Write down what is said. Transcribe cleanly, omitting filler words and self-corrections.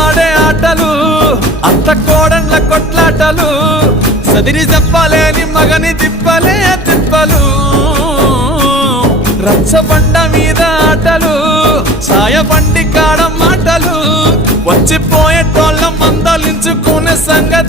ఆడే ఆటలు అత్త కోడళ్ళ కొట్లాటలు సదిరి చెప్పలేని మగని తిప్పలే తిప్పలు రచ్చబండ మీద ఆటలు సాయబండి కాడ మాటలు వచ్చిపోయేటోళ్ళ మందలించుకునే సంగతి